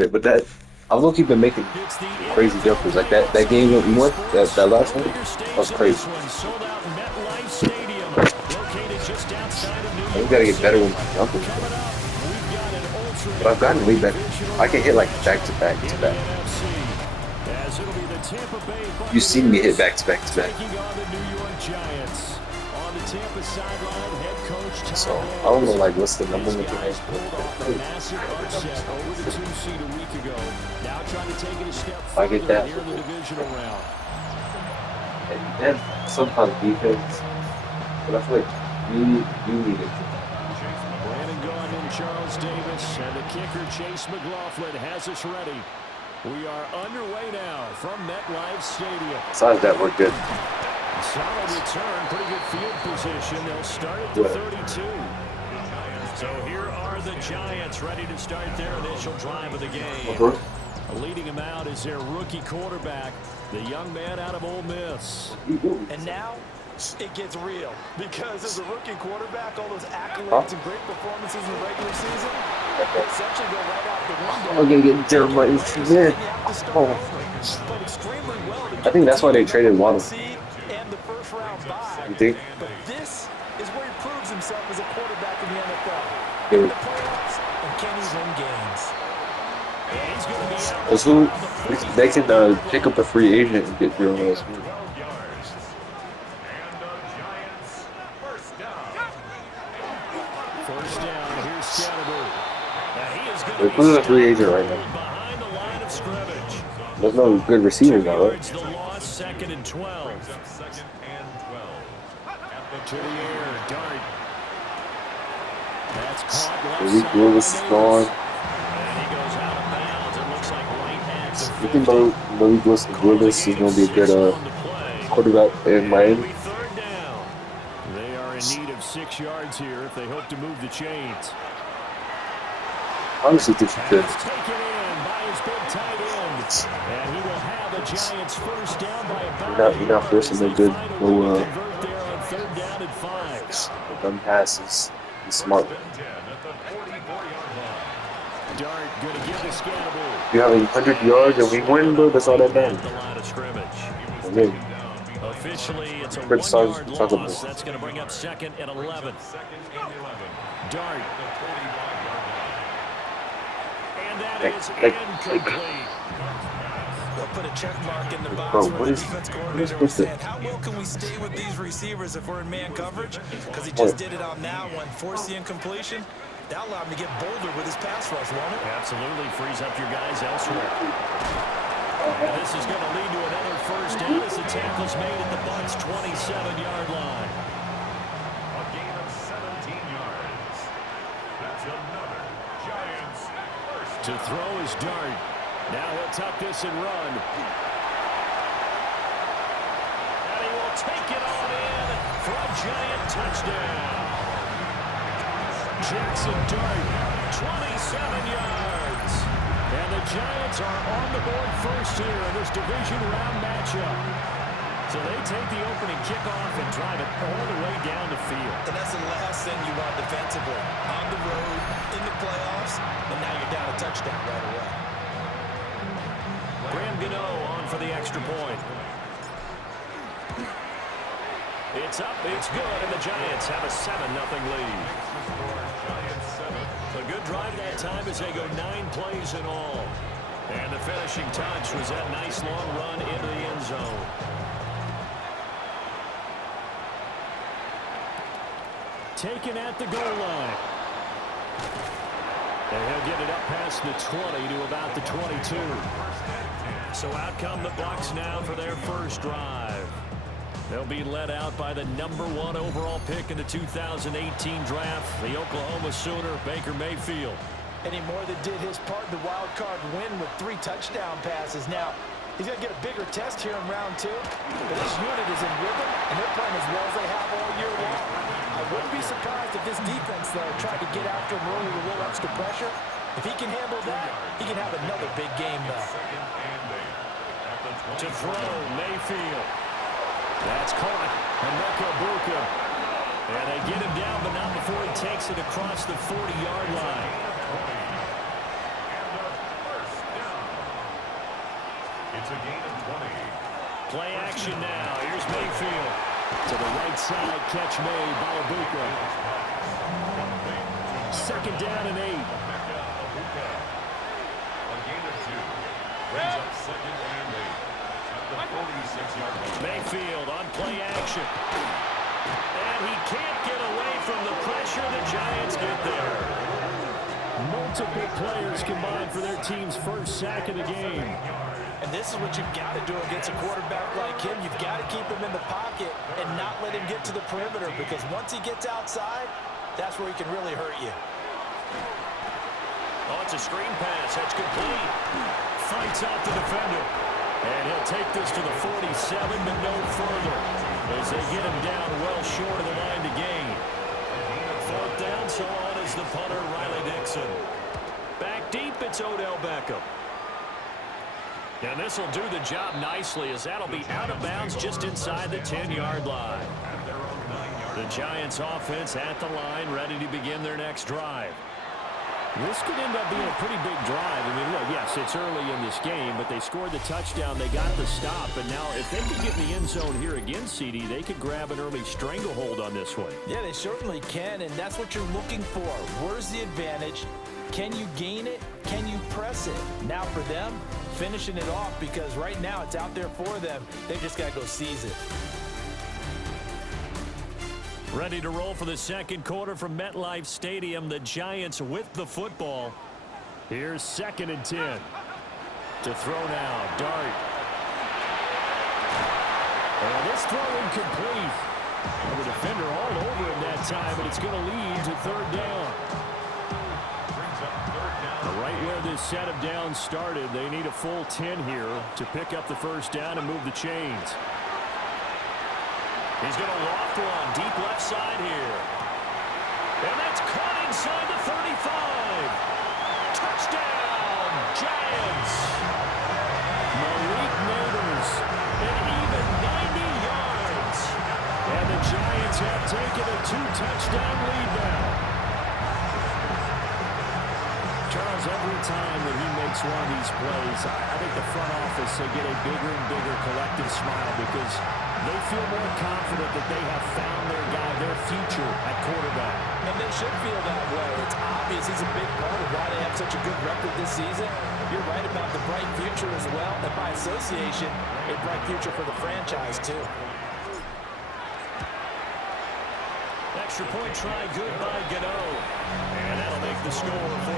it, but that I've low-key been making crazy jumpers like that game that we won, that last one, that was crazy. I just gotta get better with my jumpers, but I've gotten way better. I can hit like back to back to back. You've seen me hit back to back to back. So I don't know like what's the number with the next I get that. And sometimes defense, but I feel like you need it. Brandon Gaudin and Charles Davis and the kicker Chase McLaughlin has us ready. We are underway now from MetLife Stadium. Besides that, we're good. Solid return, pretty good field position. They'll start at the 32. So here are the Giants ready to start their initial drive of the game. Leading him out is their rookie quarterback, the young man out of Ole Miss. And now it gets real because as a rookie quarterback, all those accolades and great performances in the regular season essentially go right out the window. I'm gonna get Jeremiah. Oh. I think that's why they traded Waddle. You think? But this is where he proves himself as a quarterback in the NFL. Yeah. In the playoffs, and can he win games? Because they can pick up a free agent and get Jeremiah Smith. First down, here's Scatterberg. They're putting a free agent right now. There's no good receivers now, right? Second and 12. To the air, Dart. That's caught left Malik Willis is gone. And he goes out of bounds. It looks like right at the 50. You think Malik Willis is going to be a good quarterback in Miami? Third down. They are in need of 6 yards here if they hope to move the chains. Honestly, think you could. Taken in by his big tight end. And he will have the Giants first down by about You're not forcing no good, no third down and 5. dumb passes. He's smart. Dart gonna give the Scatterberg. If you have 100 yards and we win, bro, that's all that matters. The line of scrimmage. Okay. Officially, it's a Good 1-yard start. loss. That's going to bring up second and 11. Dart. And that is incomplete. They'll put a check mark in the box Bro, for what the is defense this? coordinator was saying, how well can we stay with these receivers if we're in man coverage? Because he just did it on that one, force the incompletion. That allowed him to get bolder with his pass rush, won't it? Absolutely frees up your guys elsewhere. And this is going to lead to another first down as the tackle's made at the Bucs' 27-yard line. A gain of 17 yards. That's another Giants first. To throw is Dart. Now he'll tuck this and run. And he will take it on in for a Giant touchdown. Jackson Dart, 27 yards. And the Giants are on the board first here in this division round matchup. So they take the opening kickoff and drive it all the way down the field. And that's the last thing you want defensively. On the road, in the playoffs, and now you're down a touchdown right away. Graham Gano on for the extra point. It's up, it's good, and the Giants have a 7-0 lead. A good drive that time as they go 9 plays in all. And the finishing touch was that nice long run into the end zone. Taken at the goal line. And he'll get it up past the 20 to about the 22. So out come the Bucs now for their first drive. They'll be led out by the #1 overall pick in the 2018 draft, the Oklahoma Sooner, Baker Mayfield. And he more than did his part in the wild card win with 3 touchdown passes. Now, he's going to get a bigger test here in round 2. But this unit is in rhythm, and they're playing as well as they have all year long. I wouldn't be surprised if this defense, though, tried to get after him early with a little extra pressure. If he can handle that, he can have another big game, though. To throw, Mayfield. That's caught. Emeka Buka. And they get him down, but not before he takes it across the 40-yard line. It's a gain of 20. Play action now. Here's Mayfield. To the right side, catch made by Abuka. Second down and 8. A gain of 2. Brings up second and 8. At the 46-yard line. Mayfield on play action. And he can't get away from the pressure. The Giants get there. Multiple players combined for their team's first sack of the game. And this is what you've got to do against a quarterback like him. You've got to keep him in the pocket and not let him get to the perimeter, because once he gets outside, that's where he can really hurt you. Oh, it's a screen pass. That's complete. Fights out the defender. And he'll take this to the 47, but no further, as they get him down well short of the line to gain. Fourth down, so on is the punter, Riley Dixon. Back deep, it's Odell Beckham. And this will do the job nicely, as that'll be out of bounds just inside the 10-yard line. The Giants offense at the line, ready to begin their next drive. This could end up being a pretty big drive. I mean, look, yes, it's early in this game, but they scored the touchdown. They got the stop, and now if they could get in the end zone here again, CD, they could grab an early stranglehold on this one. Yeah, they certainly can, and that's what you're looking for. Where's the advantage? Can you gain it? Can you press it? Now for them, finishing it off, because right now it's out there for them. They just got to go seize it. Ready to roll for the second quarter from MetLife Stadium. The Giants with the football. Here's 2nd and 10. To throw now, Dart. And this throw incomplete. The defender all over him that time, but it's going to lead to 3rd down. Right where this set of downs started, they need a full 10 here to pick up the first down and move the chains. He's going to loft one deep left side here. And that's caught inside the 35. Touchdown, Giants. Malik Neighbors, an even 90 yards. And the Giants have taken a 2-touchdown lead now. Charles, every time that he makes one of these plays, I think the front office, they get a bigger and bigger collective smile, because they feel more confident that they have found their guy, their future at quarterback. And they should feel that way. It's obvious he's a big part of why they have such a good record this season. You're right about the bright future as well, and by association, a bright future for the franchise too. Extra point try, good by Gano. And that'll make the score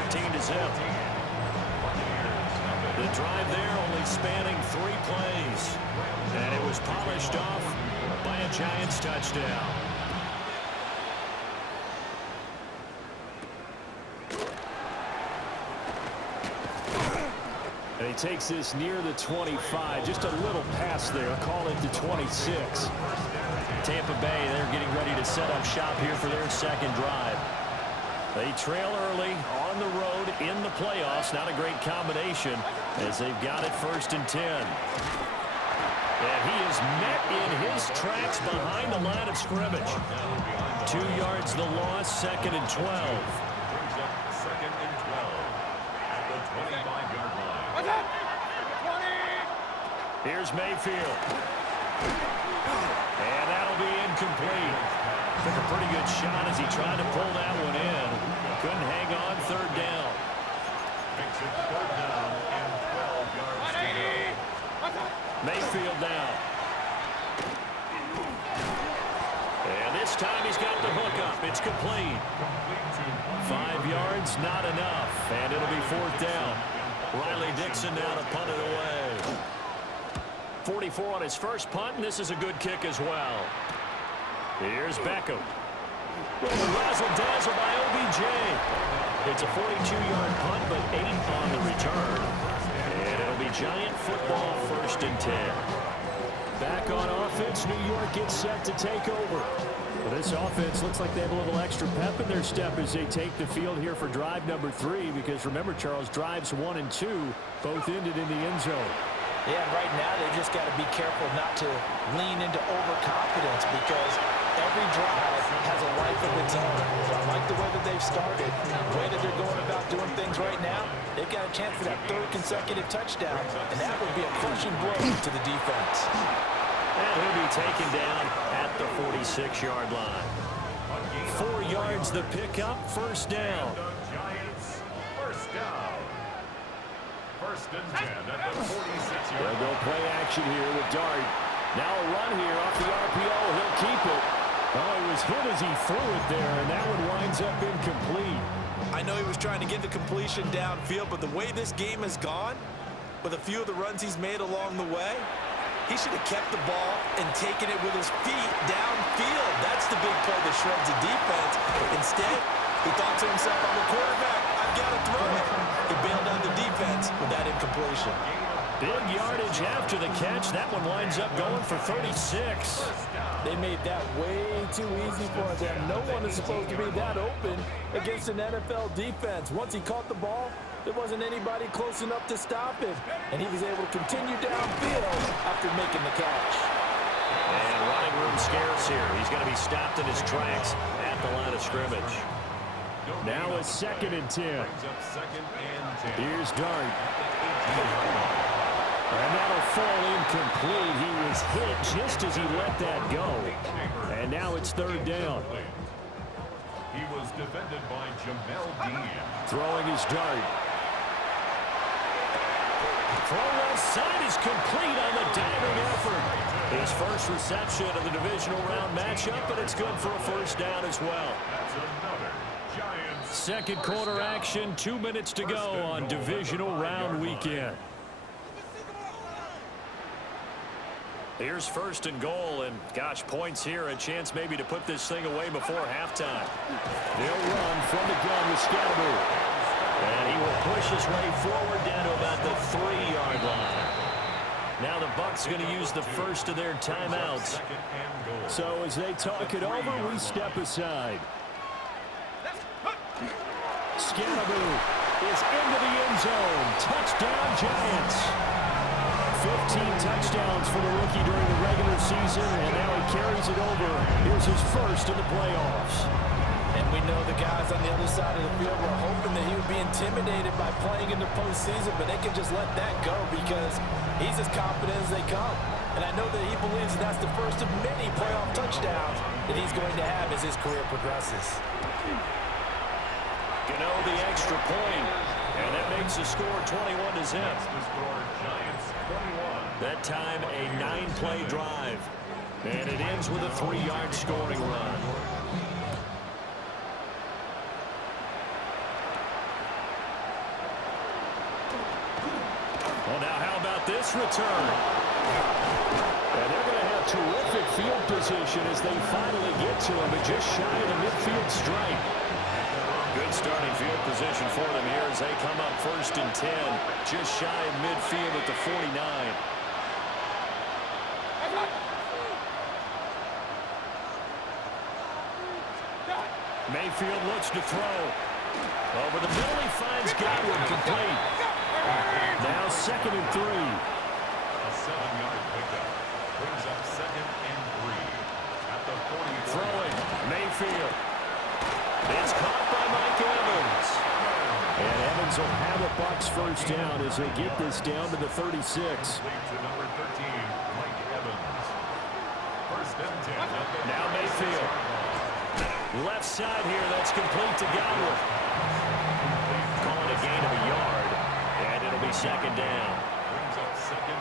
14-0. The drive there only spanning 3 plays. And it was polished off by a Giants touchdown. And he takes this near the 25. Just a little pass there. Call it the 26. Tampa Bay, they're getting ready to set up shop here for their second drive. They trail early on the road in the playoffs. Not a great combination, as they've got it 1st and 10. And he is met in his tracks behind the line of scrimmage. 2 yards the loss, 2nd and 12. Brings up 2nd and 12 at the 25-yard line. Here's Mayfield. And that'll be incomplete. Took a pretty good shot as he tried to pull that one in. Couldn't hang on, 3rd down. Makes it 3rd down and 12 yards to go. Mayfield now. And this time he's got the hook up. It's complete. 5 yards, not enough. And it'll be 4th down. Riley Dixon now to punt it away. 44 on his first punt, and this is a good kick as well. Here's Beckham. Razzle-dazzle by OBJ. It's a 42-yard punt, but 8 on the return. And it'll be Giant football, 1st and 10. Back on offense, New York gets set to take over. Well, this offense looks like they have a little extra pep in their step as they take the field here for drive number 3, because remember, Charles, drives 1 and 2 both ended in the end zone. Yeah, right now they just got to be careful not to lean into overconfidence, because Every drive has a life of its own. So I like the way that they've started, the way that they're going about doing things right now. They've got a chance for that third consecutive touchdown, and that would be a crushing blow to the defense. And he'll be taken down at the 46-yard line. 4 yards the pickup, first down. Giants, first down. First and 10 at the 46-yard line. They'll go play action here with Dart. Now a run here off the RPO. He'll keep it. Oh, he was hit as he threw it there, and that one winds up incomplete. I know he was trying to get the completion downfield, but the way this game has gone, with a few of the runs he's made along the way, he should have kept the ball and taken it with his feet downfield. That's the big play that shreds the defense. Instead, he thought to himself, I'm a quarterback. I've got to throw it. He bailed on the defense with that incompletion. Big yardage after the catch. That one winds up going for 36. They made that way too easy for them. No one is supposed to be that open against an NFL defense. Once he caught the ball, there wasn't anybody close enough to stop him. And he was able to continue downfield after making the catch. And running room scarce here. He's going to be stopped in his tracks at the line of scrimmage. Now a 2nd and 10. Here's Dart. And that'll fall incomplete. He was hit just as he let that go. And now it's 3rd down. He was defended by Jamel Dean. Throwing his Dart. Throw left side is complete on the diving effort. His first reception of the divisional round matchup, and it's good for a first down as well. That's another Giants. Second quarter action, 2 minutes to go on divisional round weekend. Here's 1st and goal, and gosh, points here, a chance maybe to put this thing away before halftime. They'll run from the gun with Scatterby. And he will push his way forward down to about the 3-yard line. Now the Bucs going to use the first of their timeouts. So as they talk it over, we step aside. Scatterby is into the end zone. Touchdown, Giants. 15 touchdowns for the rookie during the regular season, and now he carries it over. Here's his first in the playoffs. And we know the guys on the other side of the field were hoping that he would be intimidated by playing in the postseason, but they can just let that go because he's as confident as they come. And I know that he believes that that's the first of many playoff touchdowns that he's going to have as his career progresses. Gano the extra point, and that makes the score 21-0. That time a 9-play drive, and it ends with a 3-yard scoring run. Well, now how about this return? And they're going to have terrific field position as they finally get to him, but just shy of the midfield stripe. Good starting field position for them here as they come up 1st and 10, just shy of midfield at the 49. Mayfield looks to throw. Over the middle, he finds Godwin complete. Now 2nd and 3. A 7-yard pickup brings up 2nd and 3 at the 40. Throwing, Mayfield. It's caught by Mike Evans. And Evans will have a Bucs first down as they get this down to the 36. To number 13, Mike Evans. 1st and 10. Now Mayfield. Left side here, that's complete to Godwin. Calling a gain of a yard, and it'll be 2nd down.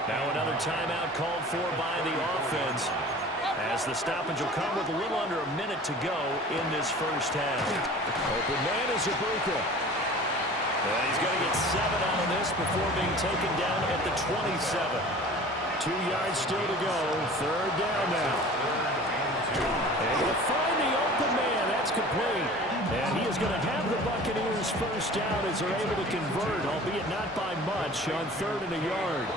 Now another timeout called for by the offense, as the stoppage will come with a little under a minute to go in this first half. Open man is Ibuka. And he's going to get 7 out of this before being taken down at the 27. 2 yards still to go. 3rd down now. And he'll find the open man. That's complete. And he is going to have the Buccaneers first down as they're able to convert, albeit not by much, on 3rd and a yard.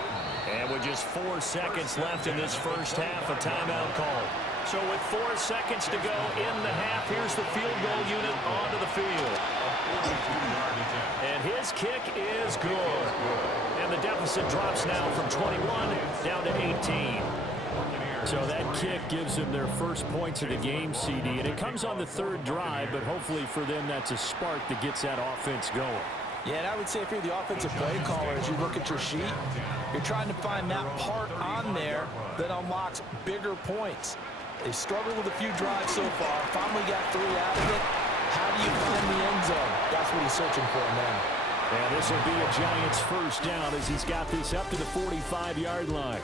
And with just 4 seconds left in this first half, a timeout call. So with 4 seconds to go in the half, here's the field goal unit onto the field. And his kick is good. And the deficit drops now from 21 down to 18. So that kick gives them their first points of the game, CD, and it comes on the third drive, but hopefully for them that's a spark that gets that offense going. Yeah, and I would say if you're the offensive play caller, as you look at your sheet, you're trying to find that part on there that unlocks bigger points. They struggled with a few drives so far, finally got 3 out of it. How do you find the end zone? That's what he's searching for now. And this will be a Giants first down as he's got this up to the 45-yard line.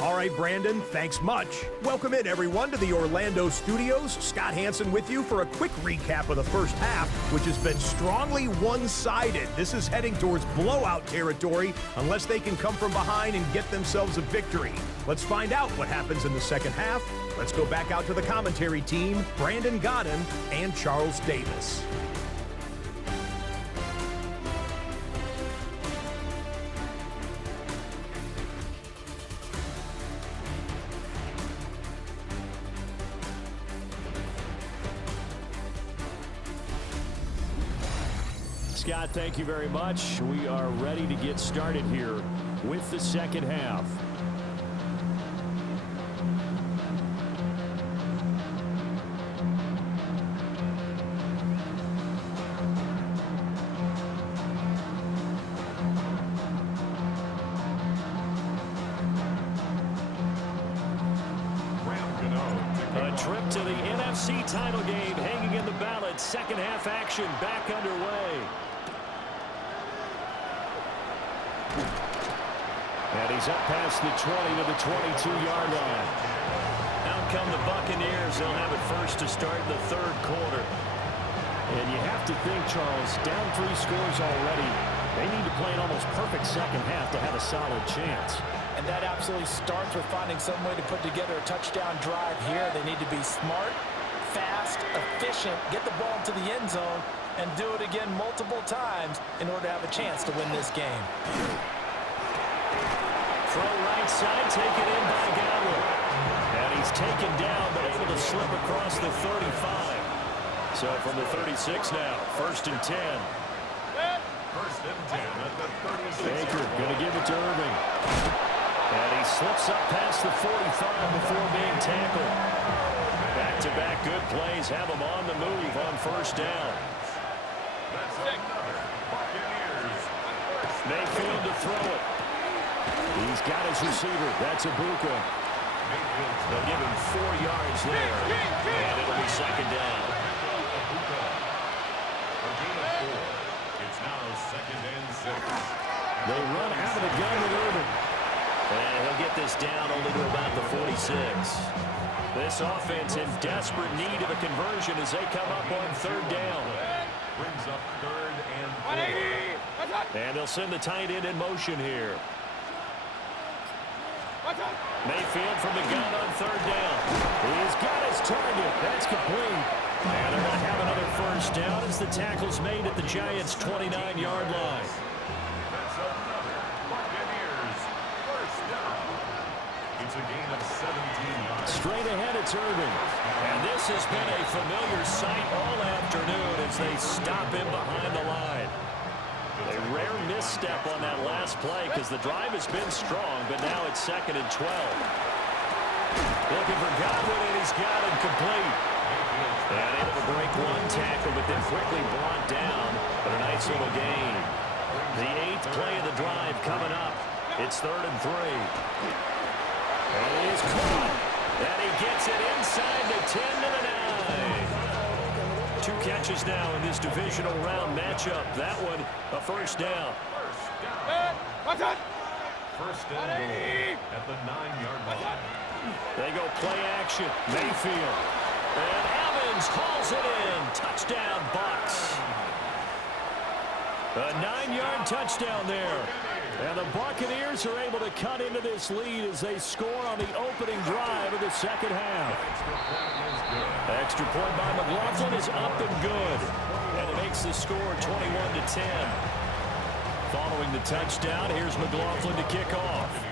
All right, Brandon, thanks much. Welcome in, everyone, to the Orlando studios. Scott Hansen with you for a quick recap of the first half, which has been strongly one-sided. This is heading towards blowout territory unless they can come from behind and get themselves a victory. Let's find out what happens in the second half. Let's go back out to the commentary team, Brandon Godden and Charles Davis. Scott, thank you very much. We are ready to get started here with the second half. A trip to the NFC title game hanging in the balance. Second half action back underway. And he's up past the 20 to the 22-yard line. Out come the Buccaneers. They'll have it first to start the third quarter. And you have to think, Charles, down 3 scores already. They need to play an almost perfect second half to have a solid chance. And that absolutely starts with finding some way to put together a touchdown drive here. They need to be smart, fast, efficient, get the ball to the end zone, and do it again multiple times in order to have a chance to win this game. Throw right side, taken in by Godwin. And he's taken down, but able to slip across the 35. So from the 36 now, first and 10. First and 10 at the 36. Baker going to give it to Irving. And he slips up past the 45 before being tackled. Back-to-back good plays have him on the move on first down. That's another Buccaneers. Mayfield to throw it. He's got his receiver. That's Ibuka. They'll give him 4 yards there. And it'll be second down. A gain of 4. It's now second and 6. They run out of the gun with Irving. And he'll get this down only to about the 46. This offense in desperate need of a conversion as they come up on third down. Brings up third and 4. And they'll send the tight end in motion here. Mayfield from the gun on third down. He's got his target. That's complete. And they're going to have another first down as the tackle's made at the Giants' 29-yard line. That's another Buccaneers first down. It's a gain of 17 yards. Straight ahead, it's Irving. And this has been a familiar sight all afternoon as they stop him behind the line. A rare misstep on that last play because the drive has been strong, but now it's second and 12. Looking for Godwin, and he's got him complete. And able to break one tackle, but then quickly brought down. But a nice little gain. The 8th play of the drive coming up. It's third and 3. And he is caught. And he gets it inside the 10 to the 9. 2 catches now in this divisional round matchup. That one, a first down. First and goal at the 9-yard line. They go play action. Mayfield. And Evans hauls it in. Touchdown, Bucs. A 9-yard touchdown there. And the Buccaneers are able to cut into this lead as they score on the opening drive of the second half. Extra point by McLaughlin is up and good. And it makes the score 21-10. Following the touchdown, here's McLaughlin to kick off.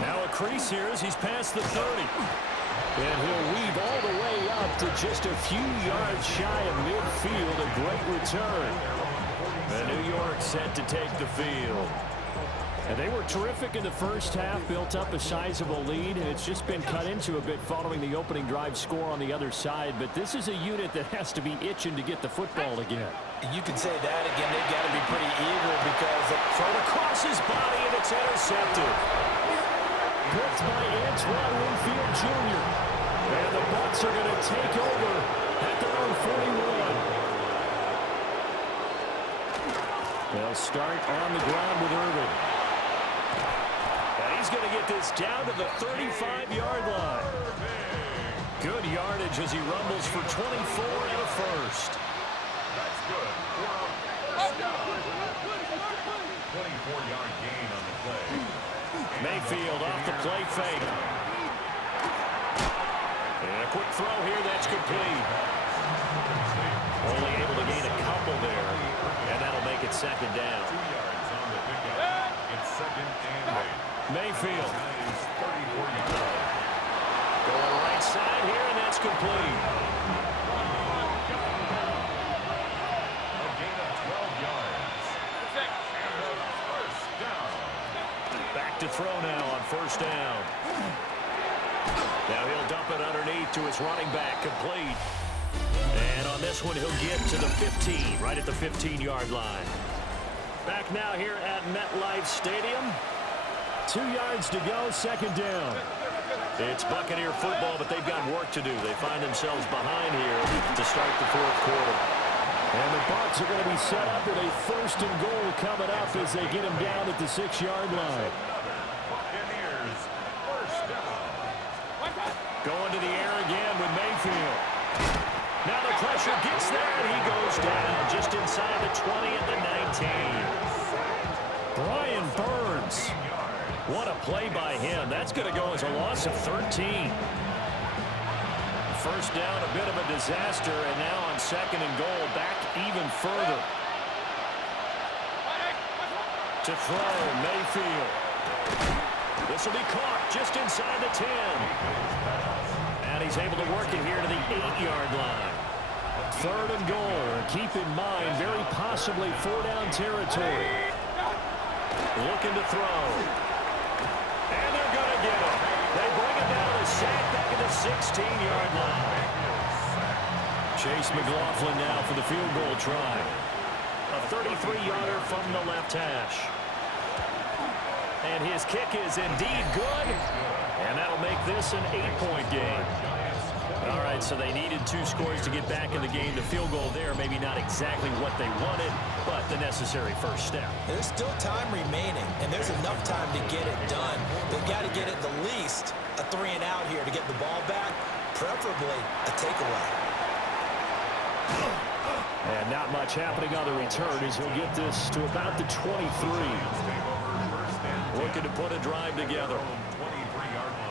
Now a crease here as he's past the 30. And he'll weave all the way up to just a few yards shy of midfield. A great return. And New York set to take the field. And they were terrific in the first half, built up a sizable lead, and it's just been cut into a bit following the opening drive score on the other side. But this is a unit that has to be itching to get the football again. You can say that again. They've got to be pretty eager because thrown across his body, and it's intercepted. Picked by Antoine Winfield Jr. And the Bucs are going to take over at their own 41. They'll start on the ground with Irvin. And he's going to get this down to the 35-yard line. Good yardage as he rumbles for 24 and a first. That's good. 24-yard gain on the play. Mayfield off the play fake. And a quick throw here, that's complete. Only able to gain a couple there, and that'll make it second down. 2 yards on the pickup. It's second and 8. Mayfield. 34-yard line. Going right side here, and that's complete. A gain of 12 yards. And a first down. Back to throw now on first down. Now he'll dump it underneath to his running back, complete. And on this one, he'll get to the 15, right at the 15-yard line. Back now here at MetLife Stadium. 2 yards to go, second down. It's Buccaneer football, but they've got work to do. They find themselves behind here to start the fourth quarter. And the Bucs are going to be set up with a first and goal coming up as they get him down at the 6-yard line. Buccaneers first down. Going to the air again with Mayfield. Now the pressure gets there, and he goes down just inside the 20 at the 19. Brian Burns. What a play by him. That's going to go as a loss of 13. First down, a bit of a disaster, and now on second and goal, back even further. To throw, Mayfield. This will be caught just inside the 10. And he's able to work it here to the 8-yard line. Third and goal. Keep in mind, very possibly 4-down territory. Looking to throw. And they're going to get it. They bring it down to sack back at the 16-yard line. Chase McLaughlin now for the field goal try. A 33-yarder from the left hash. And his kick is indeed good. And that'll make this an 8-point game. All right, so they needed 2 scores to get back in the game. The field goal there, maybe not exactly what they wanted, but the necessary first step. There's still time remaining, and there's enough time to get it done. They've got to get at the least a 3-and-out here to get the ball back, preferably a takeaway. And not much happening on the return as he'll get this to about the 23. Looking to put a drive together. 23-yard line.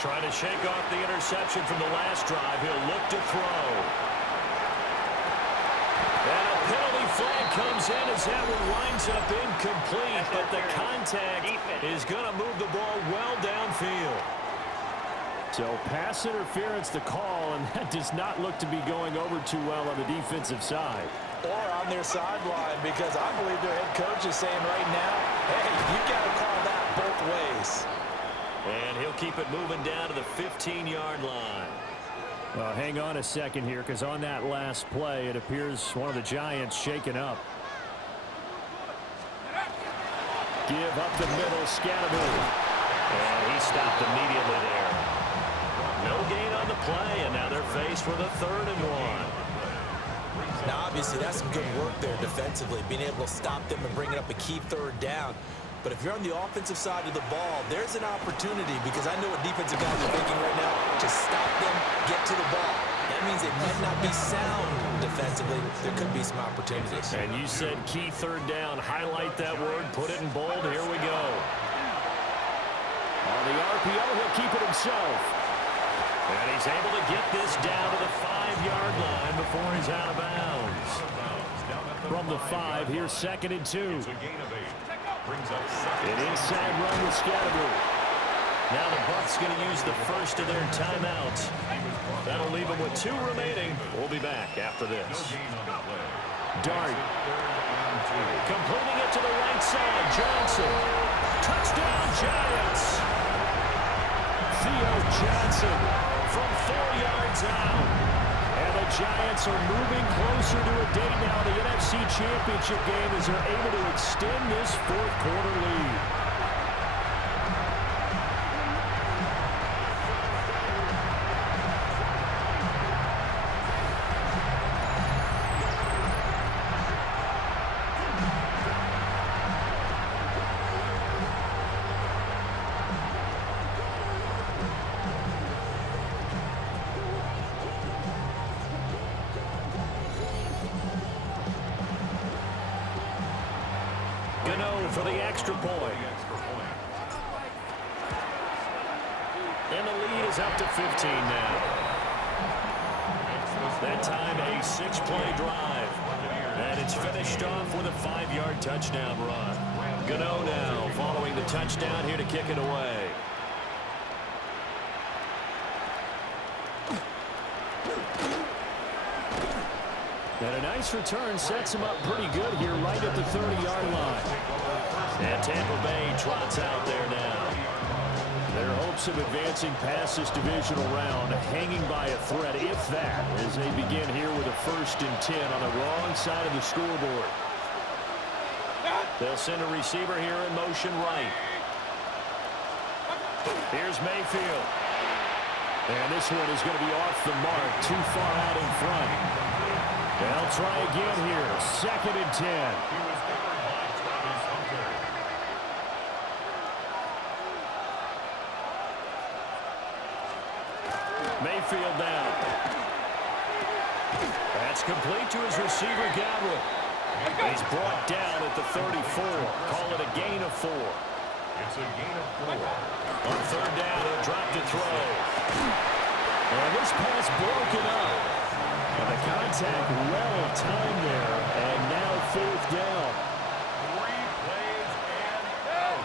Trying to shake off the interception from the last drive. He'll look to throw. And a penalty flag comes in as that one winds up incomplete, but the contact is going to move the ball well downfield. So pass interference the call, and that does not look to be going over too well on the defensive side. Or on their sideline, because I believe their head coach is saying right now, hey, you've got to call that both ways. And he'll keep it moving down to the 15-yard line. Well, hang on a second here, because on that last play, it appears one of the Giants shaken up. Give up the middle, Scatterby. And he stopped immediately there. No gain on the play, and now they're faced with a 3rd and 1. Now, obviously, that's some good work there defensively, being able to stop them and bring it up a key 3rd down. But if you're on the offensive side of the ball, there's an opportunity, because I know what defensive guys are thinking right now. Just stop them, get to the ball. That means they might not be sound defensively. There could be some opportunities. And you said key 3rd down. Highlight that word. Put it in bold. Here we go. On the RPO, he'll keep it himself. And he's able to get this down to the 5-yard line before he's out of bounds. From the 5, here's 2nd and 2. It's a gain of 8. Brings up second. An inside run with Scatterby. Now the Bucs going to use the first of their timeouts. That'll leave them with 2 remaining. We'll be back after this. Dart. Completing it to the right side. Johnson. Touchdown, Giants. Theo Johnson from 4 yards out. And the Giants are moving closer to a date now. The NFC Championship game as they're able to extend this 4th quarter lead. For the extra point. And the lead is up to 15 now. That time a 6-play drive. And it's finished off with a 5-yard touchdown run. Gano now following the touchdown here to kick it away. And a nice return sets him up pretty good here right at the 30-yard line. And Tampa Bay trots out there now. Their hopes of advancing past this divisional round hanging by a thread, if that, as they begin here with a 1st and 10 on the wrong side of the scoreboard. They'll send a receiver here in motion right. Here's Mayfield. And this one is going to be off the mark, too far out in front. They'll try again here, 2nd and 10. Mayfield down. That's complete to his receiver, Godwin. He's brought down at the 34. Call it a gain of 4. It's a gain of 4. On 3rd down, he'll drop to throw. And this pass broken up. And the contact well timed there. And now 4th down. 3 plays and out.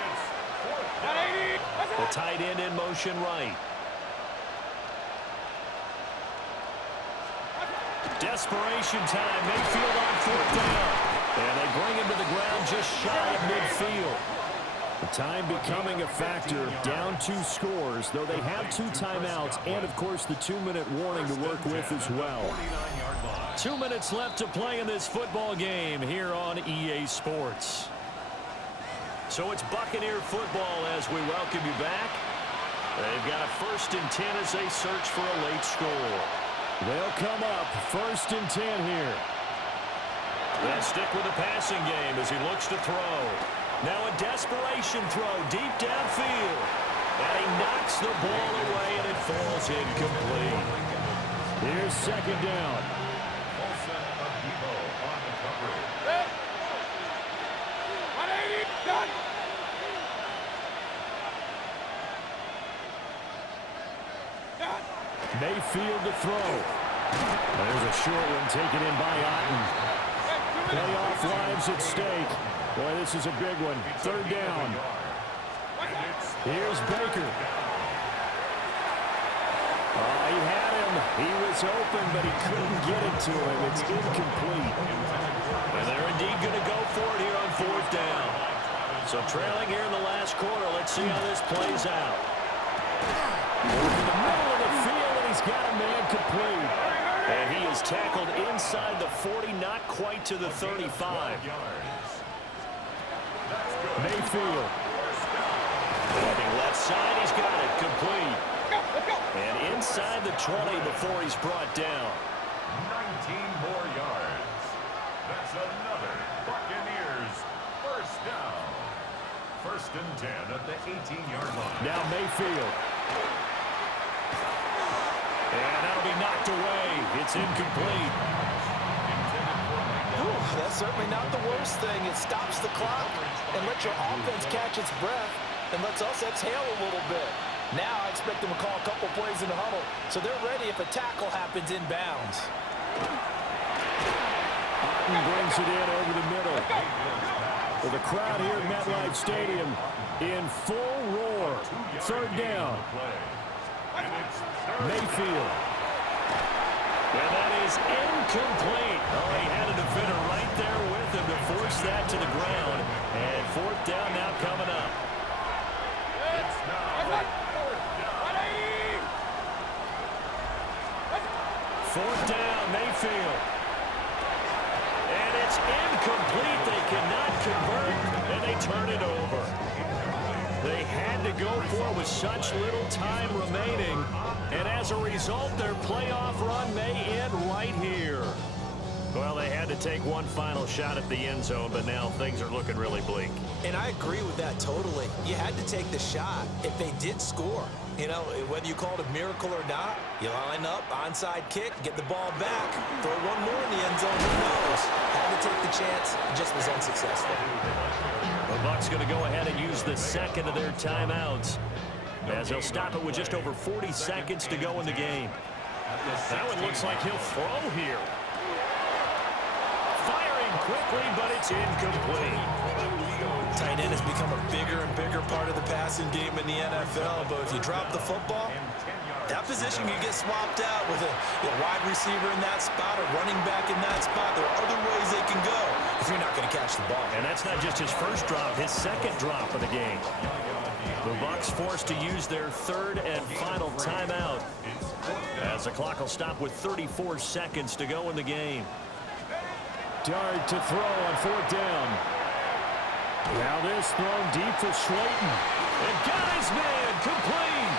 It's 4th down. The tight end in motion right. Desperation time. Mayfield on 4th down. And they bring him to the ground just shy of midfield. The time becoming a factor. Down 2 scores, though they have 2 timeouts and, of course, the 2-minute warning to work with as well. 2 minutes left to play in this football game here on EA Sports. So it's Buccaneer football as we welcome you back. They've got a 1st and 10 as they search for a late score. They'll come up 1st and 10 here. They'll stick with the passing game as he looks to throw. Now a desperation throw deep downfield. And he knocks the ball away and it falls incomplete. Here's 2nd down. Wilson of Debo on the coverage. 180, done. Mayfield to throw. There's a short one taken in by Otten. Playoff lives at stake. Boy, this is a big one. 3rd down. Here's Baker. Oh, he had him. He was open, but he couldn't get it to him. It's incomplete. And they're indeed going to go for it here on 4th down. So trailing here in the last quarter. Let's see how this plays out. In the middle of the field, and he's got a man complete. And he is tackled inside the 40, not quite to the 35. Mayfield. Looking left side, he's got it complete. And inside the 20 before he's brought down. 19 more yards. That's another Buccaneers 1st down. 1st and 10 at the 18-yard line. Now Mayfield. And that'll be knocked away. It's incomplete. That's certainly not the worst thing. It stops the clock and lets your offense catch its breath and lets us exhale a little bit. Now I expect them to call a couple plays in the huddle so they're ready if a tackle happens inbounds. Otten brings it in over the middle. Well, the crowd here at MetLife Stadium in full roar. Third down. Mayfield. And that is incomplete. Oh, he had a defender right there with him to force that to the ground. And fourth down now coming up. Fourth down, Mayfield. And it's incomplete. They cannot convert, and they turn it over. They had to go for it with such little time remaining. And as a result, their playoff run may end right here. Well, they had to take one final shot at the end zone, but now things are looking really bleak. And I agree with that totally. You had to take the shot if they did score. You know, whether you call it a miracle or not, you line up, onside kick, get the ball back, throw one more in the end zone, who knows? Had to take the chance, just was unsuccessful. The Bucs going to go ahead and use the second of their timeouts, as they'll stop it with just over 40 seconds to go in the game. That one looks like he'll throw here. Firing quickly, but it's incomplete. Tight end has become a bigger and bigger part of the passing game in the NFL, but if you drop the football, that position can get swapped out with a wide receiver in that spot, a running back in that spot. There are other ways they can go if you're not going to catch the ball. And that's not just his first drop, his second drop of the game. The Bucs forced to use their third and final timeout, as the clock will stop with 34 seconds to go in the game. Dart to throw on fourth down. Now this thrown deep for Slayton. And got his man complete.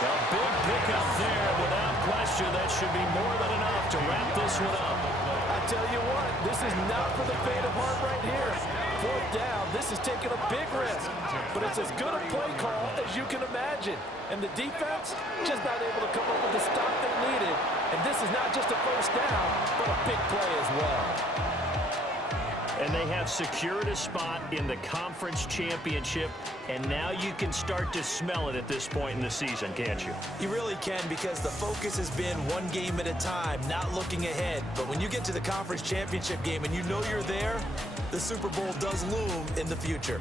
A big pickup there. Without question, that should be more than enough to wrap this one up. I tell you what, this is not for the faint of heart right here. Fourth down, this is taking a big risk. But it's as good a play call as you can imagine. And the defense just not able to come up with the stop they needed. And this is not just a first down, but a big play as well. And they have secured a spot in the conference championship, and now you can start to smell it at this point in the season, can't you? You really can, because the focus has been one game at a time, not looking ahead. But when you get to the conference championship game and you know you're there, the Super Bowl does loom in the future.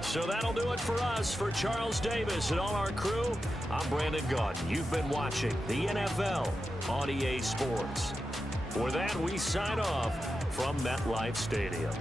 So that'll do it for us. For Charles Davis and all our crew, I'm Brandon Gaudin. You've been watching the NFL on EA Sports. For that, we sign off from MetLife Stadium.